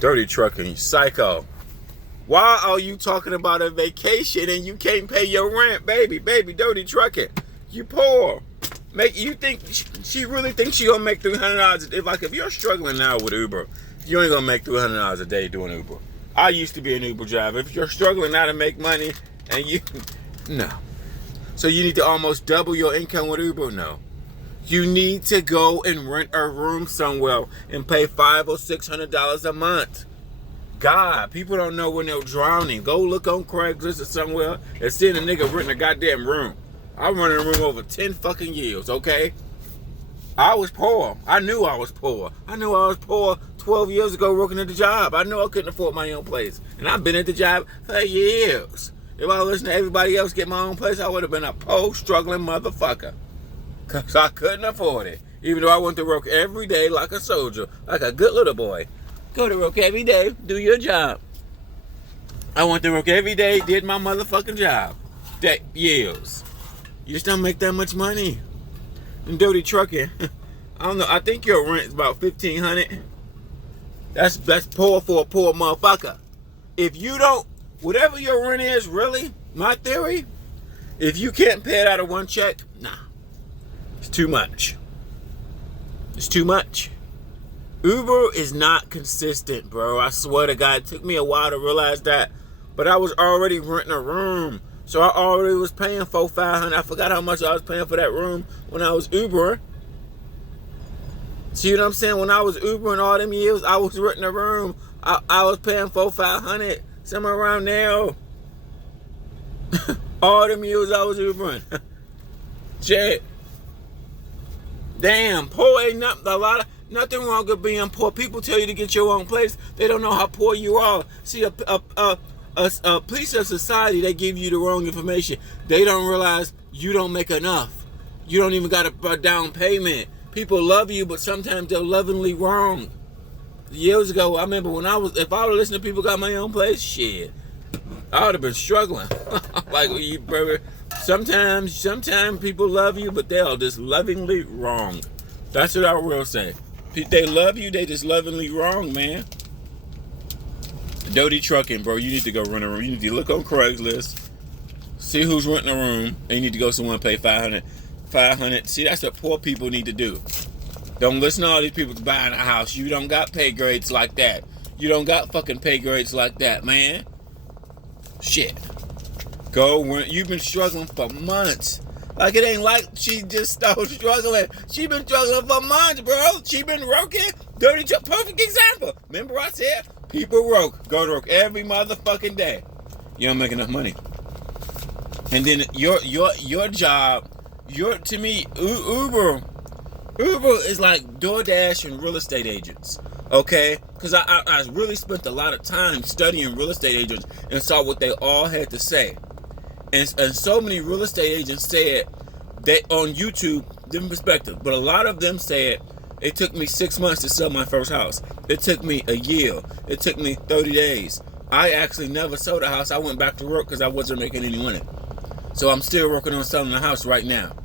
Dirty trucking, you psycho. Why are you talking about a vacation and you can't pay your rent, baby? Dirty trucking. You poor. You think she really thinks she gonna make $300? Like if you're struggling now with Uber, you ain't gonna make $300 a day doing Uber. I used to be an Uber driver. If you're struggling now to make money and no. So you need to almost double your income with Uber? No. You need to go and rent a room somewhere and pay $500 or $600 a month. God, people don't know when they're drowning. Go look on Craigslist or somewhere and see a nigga renting a goddamn room. I run in a room over 10 fucking years, okay? I was poor. I knew I was poor. I knew I was poor 12 years ago working at the job. I knew I couldn't afford my own place. And I've been at the job for years. If I listened to everybody else get my own place, I would have been a poor, struggling motherfucker. Because I couldn't afford it. Even though I went to work every day like a soldier, like a good little boy. Go to work every day, do your job. I went to work every day, did my motherfucking job. Years. You just don't make that much money. And dirty trucking, I don't know, I think your rent is about $1,500. That's poor for a poor motherfucker. If you don't, whatever your rent is, really, my theory, if you can't pay it out of one check, nah. It's too much. It's too much. Uber is not consistent, bro. I swear to God, it took me a while to realize that. But I was already renting a room. So I already was paying $400-$500. I forgot how much I was paying for that room when I was Ubering. See what I'm saying? When I was Ubering all them years, I was renting a room. I was paying $400-$500, somewhere around there. All them years I was Ubering. Shit. Damn, poor ain't nothing wrong with being poor. People tell you to get your own place. They don't know how poor you are. See, a police of society, they give you the wrong information. They don't realize you don't make enough. You don't even got a down payment. People love you, but sometimes they're lovingly wrong. Years ago, I remember if I would listen to people got my own place, shit, I would have been struggling. Like, sometimes people love you, but they are just lovingly wrong. That's what I will say. They love you, they just lovingly wrong, man. Dirty trucking, bro. You need to go rent a room. You need to look on Craigslist, see who's renting a room, and you need to go somewhere and pay $500. See, that's what poor people need to do. Don't listen to all these people buying a house. You don't got pay grades like that. You don't got fucking pay grades like that, man. Shit. Go rent. You've been struggling for months. Like, it ain't like she just started struggling. She been struggling for months, bro. She been working. Dirty truck. Perfect example. Remember I said, people work. Go to work every motherfucking day. You don't make enough money. And then your job, to me, Uber is like DoorDash and real estate agents. Okay? Because I really spent a lot of time studying real estate agents and saw what they all had to say. And so many real estate agents said that on YouTube, different perspective, but a lot of them said it took me 6 months to sell my first house. It took me a year. It took me 30 days. I actually never sold a house. I went back to work because I wasn't making any money. So I'm still working on selling the house right now.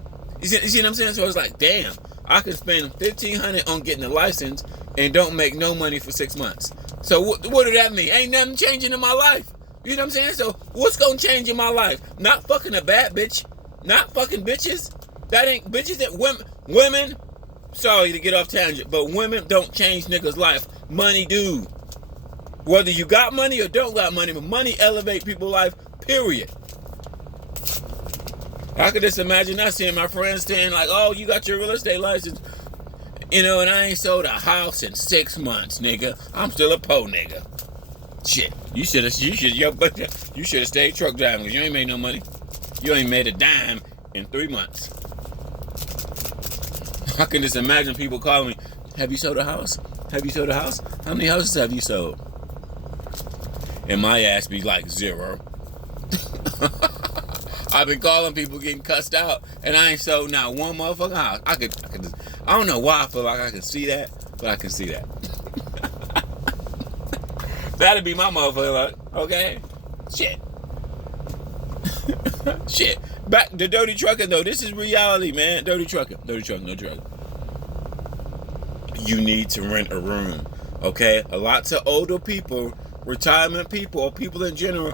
You see what I'm saying? So it's like, damn, I can spend $1,500 on getting a license and don't make no money for 6 months. So what do that mean? Ain't nothing changing in my life. You know what I'm saying? So what's gonna change in my life? Not fucking a bad bitch. Not fucking bitches. That ain't bitches. That women. Sorry to get off tangent, but women don't change niggas' life. Money do. Whether you got money or don't got money, but money elevate people's life. Period. I could just imagine not seeing my friends saying like, "Oh, you got your real estate license, and I ain't sold a house in 6 months, nigga. I'm still a po nigga." Shit, you should have stayed truck driving because you ain't made no money. You ain't made a dime in 3 months. I can just imagine people calling me, "Have you sold a house? Have you sold a house? How many houses have you sold?" And my ass be like 0. I've been calling people getting cussed out, and I ain't sold not one motherfucking house. I don't know why I feel like I can see that, but I can see that. That'd be my motherfucker, okay? Shit. Shit. Back to dirty trucking, though. This is reality, man. Dirty trucking. No trucking. You need to rent a room, Okay, lots of older people, retirement people, or people in general.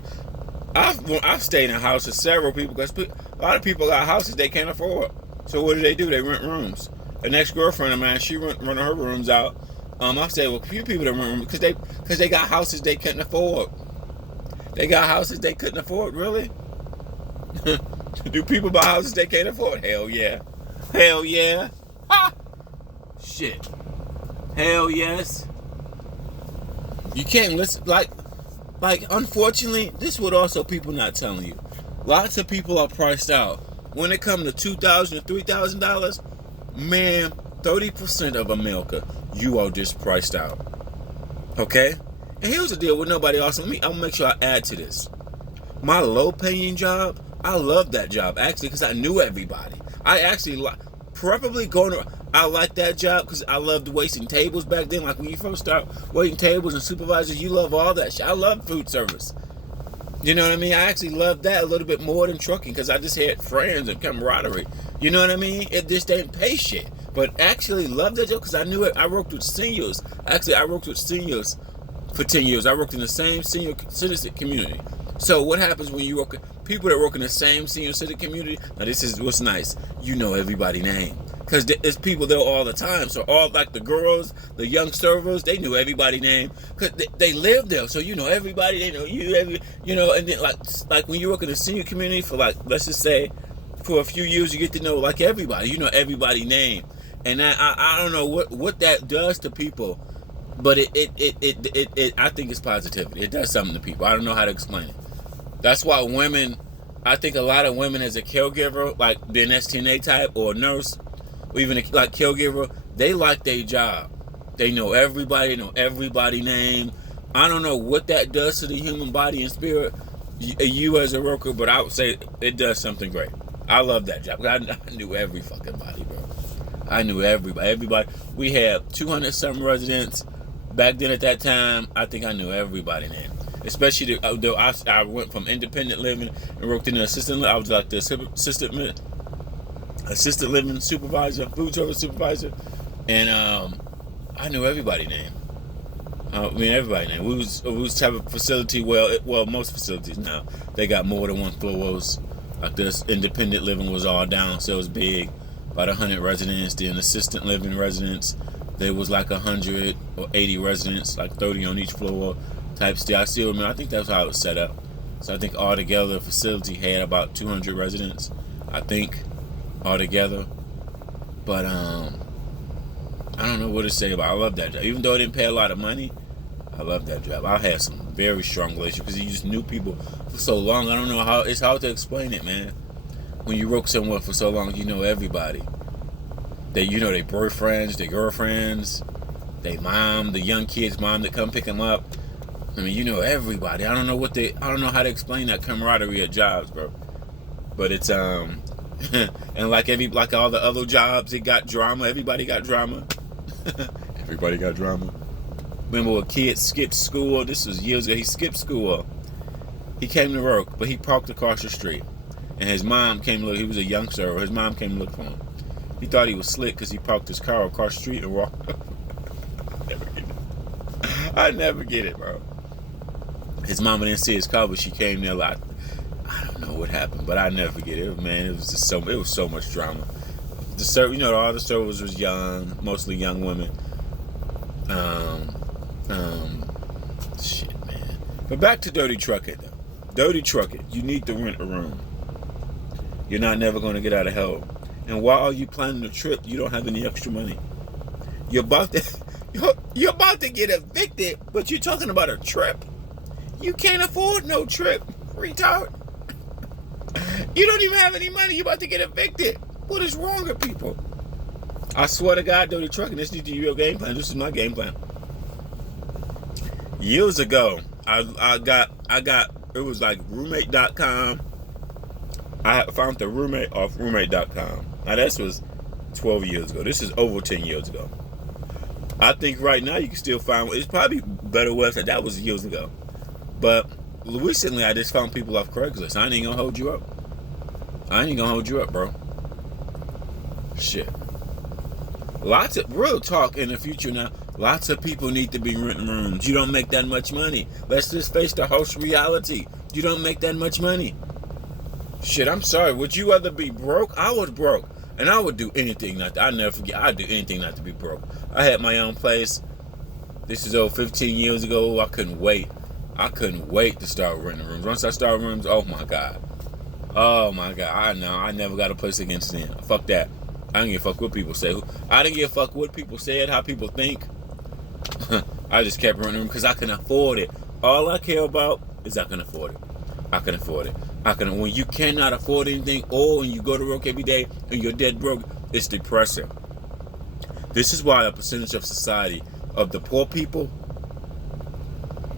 I've stayed in houses, several people, because a lot of people got houses they can't afford. So what do? They rent rooms. An ex-girlfriend of mine, she rent her rooms out. I've stayed with a few people that rent rooms because they got houses they couldn't afford. They got houses they couldn't afford, really? Do people buy houses they can't afford? Hell yeah. Hell yeah. Ha! Shit. Hell yes. You can't listen, like, unfortunately, this is what also people not telling you. Lots of people are priced out. When it comes to $2,000 to $3,000, man, 30% of America, you are just priced out. Okay? And here's the deal with nobody else. I'll make sure I add to this. My low-paying job, I love that job, actually, because I knew everybody. I actually I like that job because I loved waiting tables back then. Like when you first start waiting tables and supervisors, you love all that shit. I love food service. You know what I mean? I actually love that a little bit more than trucking because I just had friends and camaraderie. You know what I mean? It just didn't pay shit. But actually love that job because I knew it. I worked with seniors. Actually, I worked with seniors for 10 years. I worked in the same senior citizen community. So what happens when you work with people that work in the same senior citizen community? Now this is what's nice. You know everybody's name. Because there's people there all the time. So all like the girls, the young servers, they knew everybody's name. Because they live there. So you know everybody. They know you. And then like when you work in the senior community for like, let's just say, for a few years, you get to know like everybody. You know everybody's name. And I don't know what that does to people. But it I think it's positivity. It does something to people. I don't know how to explain it. That's why women, I think a lot of women as a caregiver, like the STNA type or a nurse, or even like caregiver, they like their job. They know everybody, know everybody's name. I don't know what that does to the human body and spirit, you as a worker, but I would say it does something great. I love that job. I knew every fucking body, bro. I knew everybody. We had 200-something residents. Back then at that time, I think I knew everybody's name. Especially I went from independent living and worked in the assistant. I was like the assistant living supervisor, food service supervisor, and I knew everybody's name. Everybody's name. We was type of facility. Well, most facilities now they got more than one floors. Like this independent living was all down, so it was big, about 100 residents. Then assistant living residents, there was like 100 or 80 residents, like 30 on each floor. Type still. I still remember. I think that's how it was set up. So I think altogether the facility had about 200 residents. I think altogether. But I don't know what to say about it. I love that job. Even though it didn't pay a lot of money, I love that job. I had some very strong relationships because you just knew people for so long. I don't know how. It's hard to explain it, man. When you work somewhere for so long, you know everybody. They their boyfriends, their girlfriends, their mom, the young kids' mom that come pick them up. I mean, you know everybody. I don't know how to explain that camaraderie at jobs, bro. But it's and like all the other jobs, it got drama. Everybody got drama. Everybody got drama. Remember when a kid skipped school? This was years ago. He skipped school. He came to work, but he parked across the street. And his mom came to look. He was a young server. His mom came to look for him. He thought he was slick because he parked his car across the street and walked. I never get it, bro. His mama didn't see his car, but she came there like, I don't know what happened, but I never get it, man. It was just so much drama. All the servers was young, mostly young women. Shit, man. But back to dirty trucking, though. Dirty trucking, you need to rent a room. You're not never going to get out of hell. And while you planning a trip, you don't have any extra money. You're about to get evicted, but you're talking about a trip. You can't afford no trip, retard. You don't even have any money. You're about to get evicted. What is wrong with people? I swear to God, dirty trucking, this is your game plan. This is my game plan. Years ago, I got it was like roommate.com. I found the roommate off roommate.com. Now this was 12 years ago. This is over 10 years ago. I think right now you can still find, it's probably better website. That was years ago. But recently I just found people off Craigslist. I ain't gonna hold you up, bro. Shit. Lots of real talk in the future now. Lots of people need to be renting rooms. You don't make that much money. Let's just face the harsh reality. You don't make that much money. Shit, I'm sorry. Would you rather be broke? I was broke. And I would do anything not to, I never forget, I'd do anything not to be broke. I had my own place. This is over 15 years ago. I couldn't wait. I couldn't wait to start renting rooms. Once I started rooms, oh my God. Oh my God. I know. I never got a place against them. Fuck that. I didn't give a fuck what people say. I didn't give a fuck what people said, how people think. I just kept renting rooms because I can afford it. All I care about is I can afford it. I can afford it. When you cannot afford anything, or when you go to work every day and you're dead broke, it's depressing. This is why a percentage of society, of the poor people,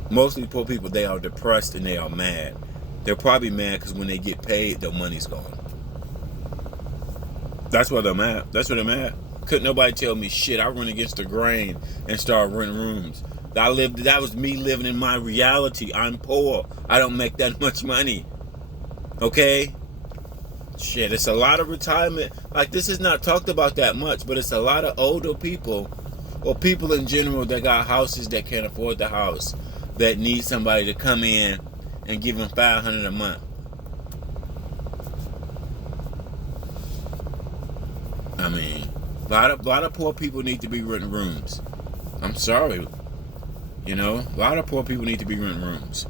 mostly poor people, they are depressed and they are mad. They're probably mad because when they get paid, their money's gone. That's why they're mad. That's why they're mad. Couldn't nobody tell me shit. I run against the grain and start renting rooms. That was me living in my reality. I'm poor. I don't make that much money. Okay? Shit, it's a lot of retirement. Like, this is not talked about that much, but it's a lot of older people, or people in general that got houses that can't afford the house, that need somebody to come in and give them $500 a month. I mean, a lot of poor people need to be renting rooms. I'm sorry. You know, a lot of poor people need to be renting rooms.